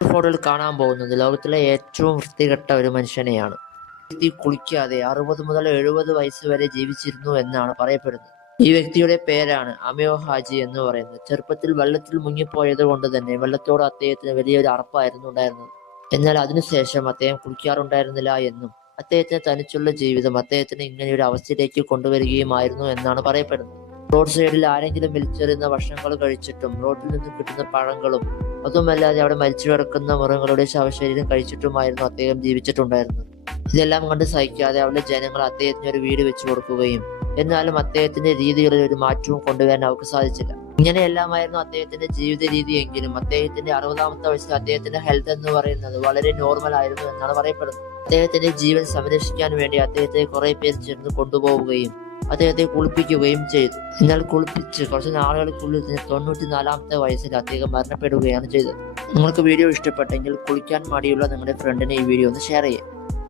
ഫോട്ടോയിൽ കാണാൻ പോകുന്നത് ലോകത്തിലെ ഏറ്റവും വൃത്തികെട്ട ഒരു മനുഷ്യനെയാണ്. വ്യക്തി കുളിക്കാതെ 60 മുതൽ 70 വയസ്സ് വരെ ജീവിച്ചിരുന്നു എന്നാണ് പറയപ്പെടുന്നത്. ഈ വ്യക്തിയുടെ പേരാണ് അമിയോ ഹാജി എന്ന് പറയുന്നത്. ചെറുപ്പത്തിൽ വെള്ളത്തിൽ മുങ്ങിപ്പോയത് കൊണ്ട് തന്നെ വെള്ളത്തോട് അദ്ദേഹത്തിന് വലിയൊരു അറപ്പായിരുന്നു ഉണ്ടായിരുന്നത്. എന്നാൽ അതിനുശേഷം അദ്ദേഹം കുളിക്കാറുണ്ടായിരുന്നില്ല എന്നും അദ്ദേഹത്തിന് തനിച്ചുള്ള ജീവിതം അദ്ദേഹത്തിന് ഇങ്ങനെയൊരു അവസ്ഥയിലേക്ക് കൊണ്ടുവരികയുമായിരുന്നു എന്നാണ് പറയപ്പെടുന്നത്. റോഡ് സൈഡിൽ ആരെങ്കിലും വലിച്ചെറിയുന്ന ഭക്ഷണങ്ങൾ കഴിച്ചിട്ടും റോഡിൽ നിന്ന് കിട്ടുന്ന പഴങ്ങളും അതുമല്ലാതെ അവിടെ മരിച്ചു കിടക്കുന്ന മൃഗങ്ങളുടെ ശവശരീരം കഴിച്ചിട്ടുമായിരുന്നു അദ്ദേഹം ജീവിച്ചിട്ടുണ്ടായിരുന്നത്. ഇതെല്ലാം കണ്ട് സഹിക്കാതെ അവിടെ ജനങ്ങൾ അദ്ദേഹത്തിന് ഒരു വീട് വെച്ചു കൊടുക്കുകയും എന്നാലും അദ്ദേഹത്തിന്റെ രീതികളിൽ ഒരു മാറ്റവും കൊണ്ടുവരാൻ അവർക്ക് സാധിച്ചില്ല. ഇങ്ങനെയെല്ലാമായിരുന്നു അദ്ദേഹത്തിന്റെ ജീവിത രീതിയെങ്കിലും അദ്ദേഹത്തിന്റെ 60-ാമത്തെ വയസ്സിൽ അദ്ദേഹത്തിന്റെ ഹെൽത്ത് എന്ന് പറയുന്നത് വളരെ നോർമൽ ആയിരുന്നു എന്നാണ് പറയപ്പെടുന്നത്. അദ്ദേഹത്തിന്റെ ജീവൻ സംരക്ഷിക്കാൻ വേണ്ടി അദ്ദേഹത്തെ കുറെ പേർ ചേർന്ന് കൊണ്ടുപോവുകയും അദ്ദേഹത്തെ കുളിപ്പിക്കുകയും ചെയ്തു. എന്നാൽ കുളിപ്പിച്ച് കുറച്ച് നാളുകൾക്കുള്ളിൽ 94-ാമത്തെ വയസ്സിൽ അദ്ദേഹം മരണപ്പെടുകയാണ് ചെയ്തത്. നിങ്ങൾക്ക് വീഡിയോ ഇഷ്ടപ്പെട്ടെങ്കിൽ കുളിക്കാൻ മടിയുള്ള നിങ്ങളുടെ ഫ്രണ്ടിന് ഈ വീഡിയോ ഒന്ന് ഷെയർ ചെയ്യാം.